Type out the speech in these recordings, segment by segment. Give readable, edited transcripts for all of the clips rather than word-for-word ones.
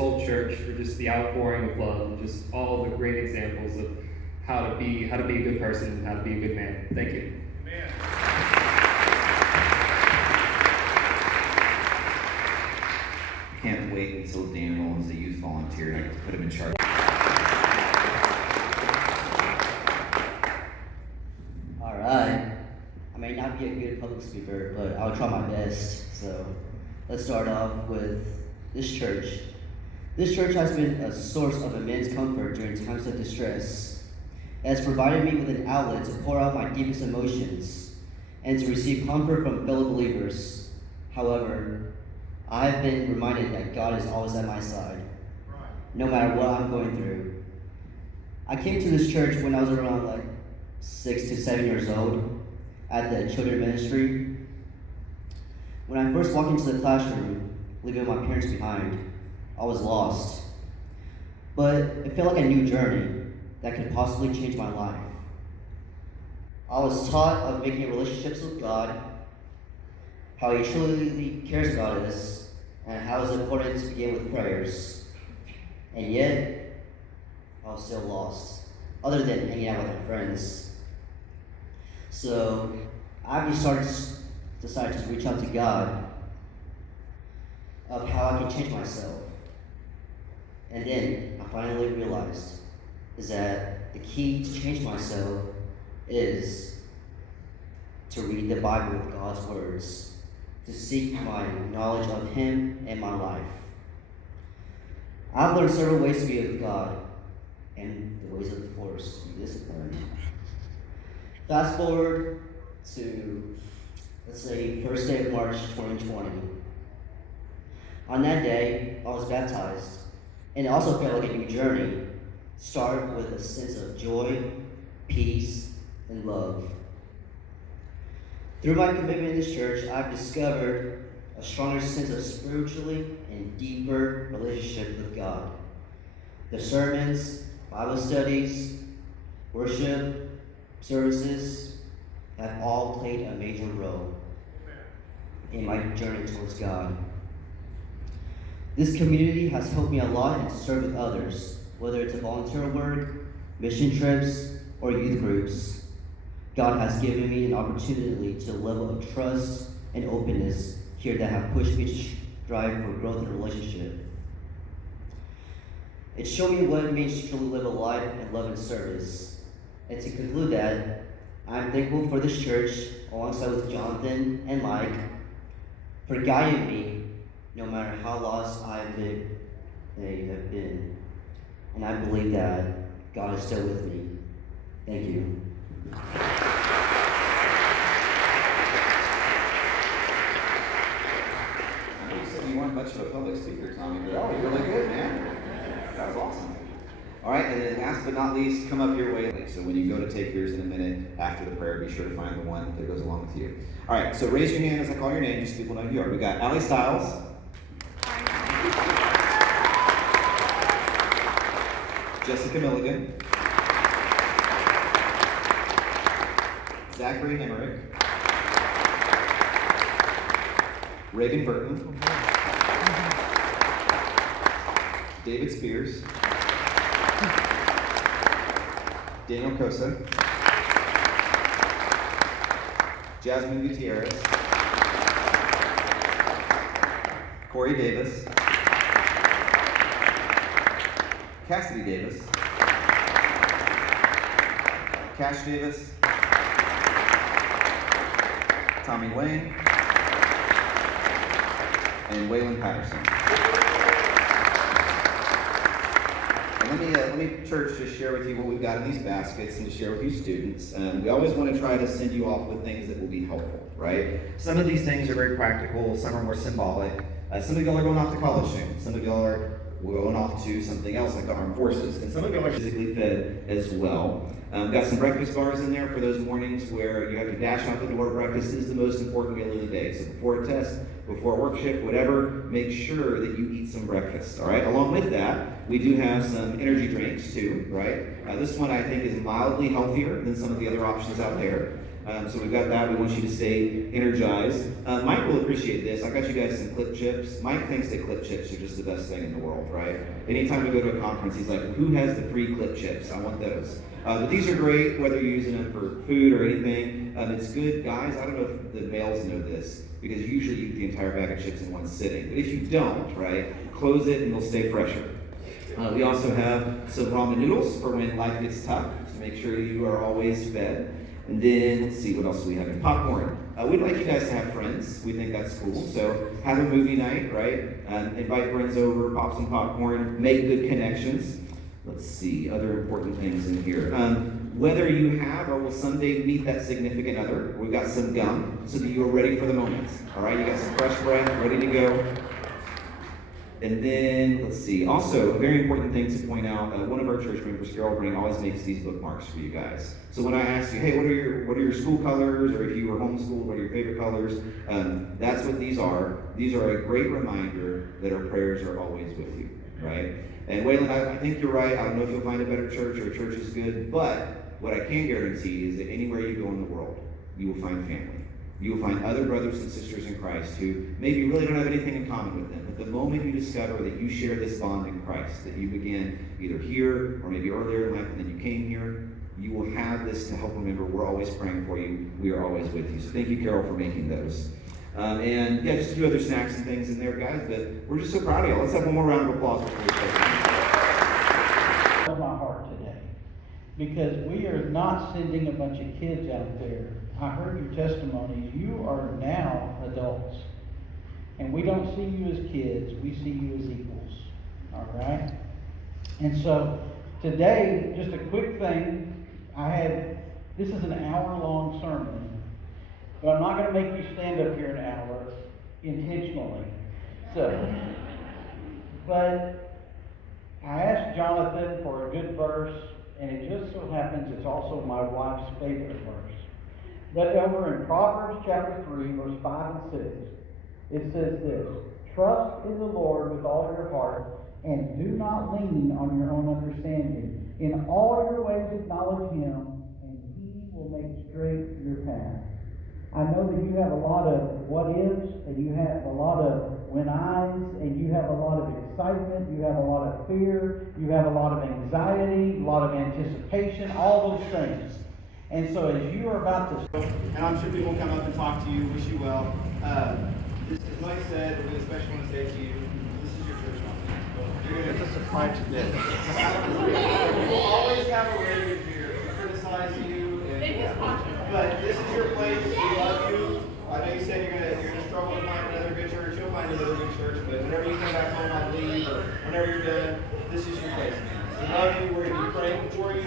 whole church for just the outpouring of love and just all the great examples of how to be a good person and how to be a good man. Thank you. Amen. Can't wait until Daniel is a youth volunteer and I get to put him in charge. All right. I may not be a good public speaker, but I'll try my best. So let's start off with this church. This church has been a source of immense comfort during times of distress. It has provided me with an outlet to pour out my deepest emotions and to receive comfort from fellow believers. However, I have been reminded that God is always at my side, no matter what I'm going through. I came to this church when I was around 6 to 7 years old at the children's ministry. When I first walked into the classroom, leaving my parents behind, I was lost. But it felt like a new journey that could possibly change my life. I was taught of making relationships with God, how He truly cares about us, and how it's important to begin with prayers. And yet, I was still lost, other than hanging out with my friends. So I decided to reach out to God of how I can change myself. And then I finally realized is that the key to change myself is to read the Bible with God's words, to seek my knowledge of Him and my life. I've learned several ways to be with God and the ways of the force to be disciplined. Fast forward to, let's say, first day of March 2020. On that day, I was baptized, and it also felt like a new journey. Start with a sense of joy, peace, and love. Through my commitment in this church, I've discovered a stronger sense of spiritually and deeper relationship with God. The sermons, Bible studies, worship, services have all played a major role in my journey towards God. This community has helped me a lot and to serve with others, whether it's a volunteer work, mission trips, or youth groups. God has given me an opportunity to a level of trust and openness here that have pushed me to strive for growth in a relationship. It showed me what it means to truly live a life in love and service. And to conclude that, I'm thankful for this church, alongside with Jonathan and Mike, for guiding me no matter how lost they have been. And I believe that God is still with me. Thank you. You said you weren't much of a public speaker, Tommy, but oh, you're really good, man. That was awesome. All right, and then last but not least, come up your way. So when you go to take yours in a minute after the prayer, be sure to find the one that goes along with you. All right, so raise your hand as I call your name, just so people know who you are. We got Allie Stiles. Jessica Milligan. Zachary Emmerich. Reagan Burton. David Spears. Daniel Cosa. Jasmine Gutierrez. Corey Davis. Cassidy Davis. Cash Davis. Tommy Wayne. And Waylon Patterson. And let me, church, just share with you what we've got in these baskets and to share with you students. We always want to try to send you off with things that will be helpful, right? Some of these things are very practical, some are more symbolic. Some of y'all are going off to college soon. Some of y'all are going off to something else like the armed forces. And some of y'all are physically fed as well. We've got some breakfast bars in there for those mornings where you have to dash out the door. Breakfast is the most important meal of the day. So before a test, before a work shift, whatever, make sure that you eat some breakfast, all right? Along with that, we do have some energy drinks too, right? This one I think is mildly healthier than some of the other options out there. So we've got that. We want you to stay energized. Mike will appreciate this. I got you guys some clip chips. Mike thinks that clip chips are just the best thing in the world, right? Anytime we go to a conference, he's like, who has the free clip chips? I want those. But these are great, whether you're using them for food or anything. It's good. Guys, I don't know if the males know this, because you usually eat the entire bag of chips in one sitting. But if you don't, right, close it and it'll stay fresher. We also have some ramen noodles for when life gets tough, to make sure you are always fed. And then, let's see, what else do we have? Popcorn. We'd like you guys to have friends. We think that's cool. So have a movie night, right? Invite friends over, pop some popcorn, make good connections. Let's see, other important things in here. Whether you have or will someday meet that significant other, we've got some gum so that you are ready for the moment. All right, you got some fresh breath ready to go. And then, let's see, also a very important thing to point out, one of our church members, Carol Bring, always makes these bookmarks for you guys. So when I ask you, hey, what are your school colors, or if you were homeschooled, what are your favorite colors? That's what these are. These are a great reminder that our prayers are always with you, right? And Waylon, I think you're right. I don't know if you'll find a better church or a church is good, but what I can guarantee is that anywhere you go in the world, you will find family. You will find other brothers and sisters in Christ who maybe really don't have anything in common with them. But the moment you discover that you share this bond in Christ, that you began either here or maybe earlier in life and then you came here, you will have this to help remember we're always praying for you. We are always with you. So thank you, Carol, for making those. And yeah, just a few other snacks and things in there, guys. But we're just so proud of y'all. Let's have one more round of applause before we start. My heart today, because we are not sending a bunch of kids out there. I heard your testimonies. You are now adults. And we don't see you as kids. We see you as equals. All right? And so today, just a quick thing. This is an hour-long sermon. But I'm not going to make you stand up here an hour intentionally. But I asked Jonathan for a good verse, and it just so happens it's also my wife's favorite verse. But over in Proverbs chapter 3, verse 5 and 6, it says this: trust in the Lord with all your heart, and do not lean on your own understanding. In all your ways acknowledge Him, and He will make straight your path. I know that you have a lot of what ifs, and you have a lot of when I's, and you have a lot of excitement, you have a lot of fear, you have a lot of anxiety, a lot of anticipation, all those things. And so as you are about to... And I'm sure people will come up and talk to you, wish you well. As Mike said, we especially want to say to you, this is your church home. It's a surprise today. You will always have a radio here to criticize you. But this is your place. We love you. I know you said you're gonna struggle to find another good church. You'll find another good church. But whenever you come back home on leave, or whenever you're done, this is your place. We love you. We're going to be praying for you.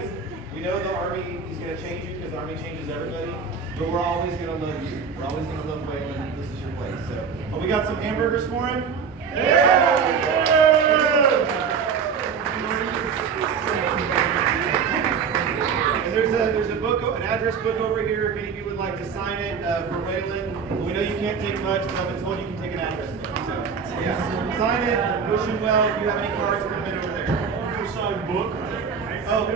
We know the Army is going to change you because the Army changes everybody. But we're always going to love you. We're always going to love Waylon. This is your place. So, we got some hamburgers for him. There's a book, an address book over here. If any of you would like to sign it for Waylon. We know you can't take much, but I've been told you can take an address book. So yeah, sign it. Wish him well. If you have any cards, put them in over there. Your signed book. Oh, I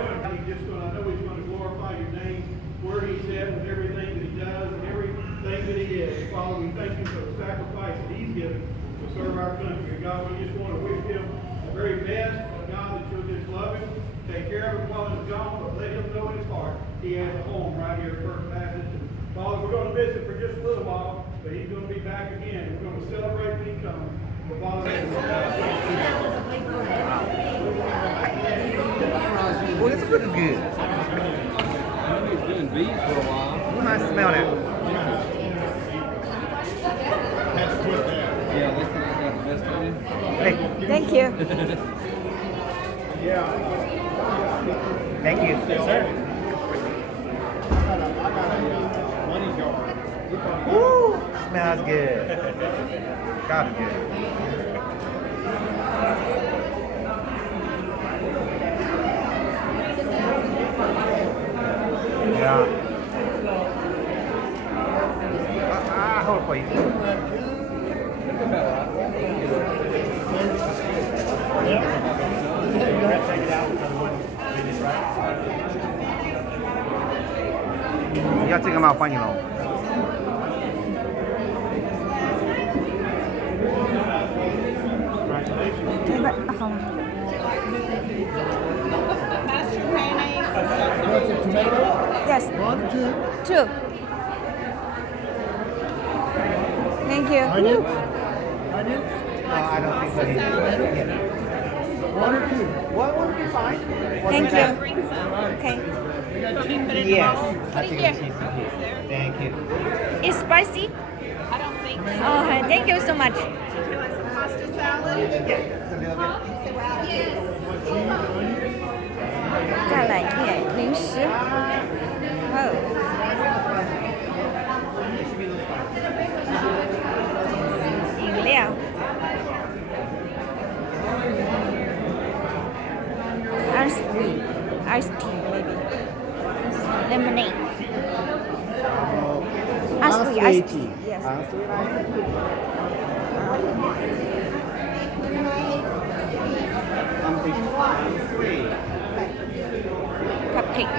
know he's going to glorify your name, where he's at, with everything that he does, and everything that he is. Father, we thank you for the sacrifice that he's given to serve our country. And God, we just want to wish him the very best. And God, that you'll just love him, take care of him while he's gone, but let him know in his heart he has a home right here at First Baptist. And Father, we're going to miss him for just a little while, but he's going to be back again. We're going to celebrate when he comes. But Father, well, it's pretty good. He's doing bees for a while. You might smell that. Yeah, they think I got the best of you. Hey, Thank you. thank you. Yes, sir. I got a money jar. Woo! Smells good. God is good. Yeah. Hold it for you. take it out. 你要这个吗？欢迎喽。Yes. 2. Thank you. I don't think so. One or two? One would be fine. Thank you. Okay. Yes. Put it here. Thank you. It's spicy? I don't think so. Oh, thank you so much. Would you like some pasta salad? Yes, a little bit. 再来一点零食。哦。饮料。Iced tea, iced tea maybe. Lemonade. Iced tea. Yes. Cupcake.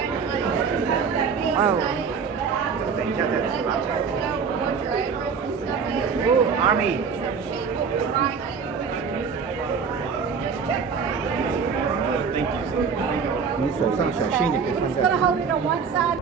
Oh. 等一下再吃吧。Oh, Army. Thank you. 你手上小心一点，别放在。 Hold it on one side.